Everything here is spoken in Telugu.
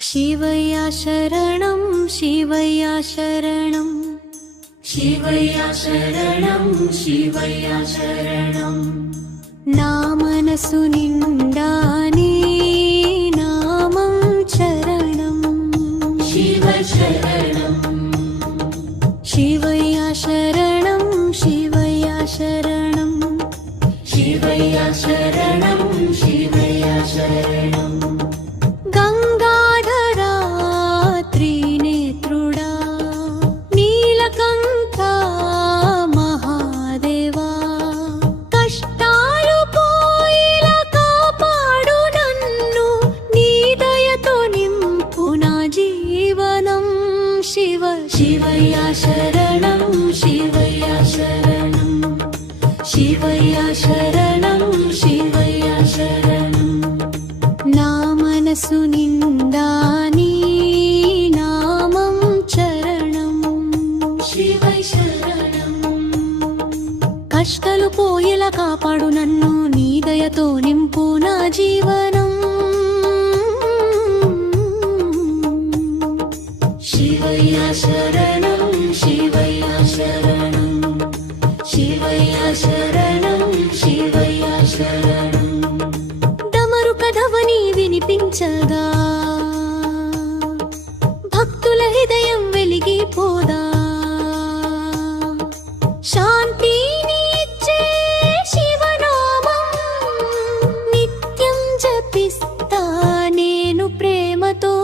శివయ్య శరణం శివయ్య శరణం శివయ్య శరణం శివయ్య శరణం నా మనసు నిండా నీ నామం చరణం శివ శరణం శివయ్య శరణం శివయ్య శరణం శివయ్య శరణం శివయ్య శరణం శివయ్య శరణం శివయ్య శరణం శివయ్య శరణం శివయ్య శరణం నా మనసు నిండా నీ నామం చరణం శివయ్య శరణం కష్టాలు పోయేలా కాపాడు నన్ను నీ దయతో నింపు నా జీవనం శివయ్య శరణం శివయ్య శరణం శివయ్య శరణం శివయ్య శరణం డమరుక ధ్వని వినిపించగా భక్తుల హృదయం వెలిగిపోదా శాంతిని ఇచ్చే శివనామం నిత్యం జపిస్తా నేను ప్రేమతో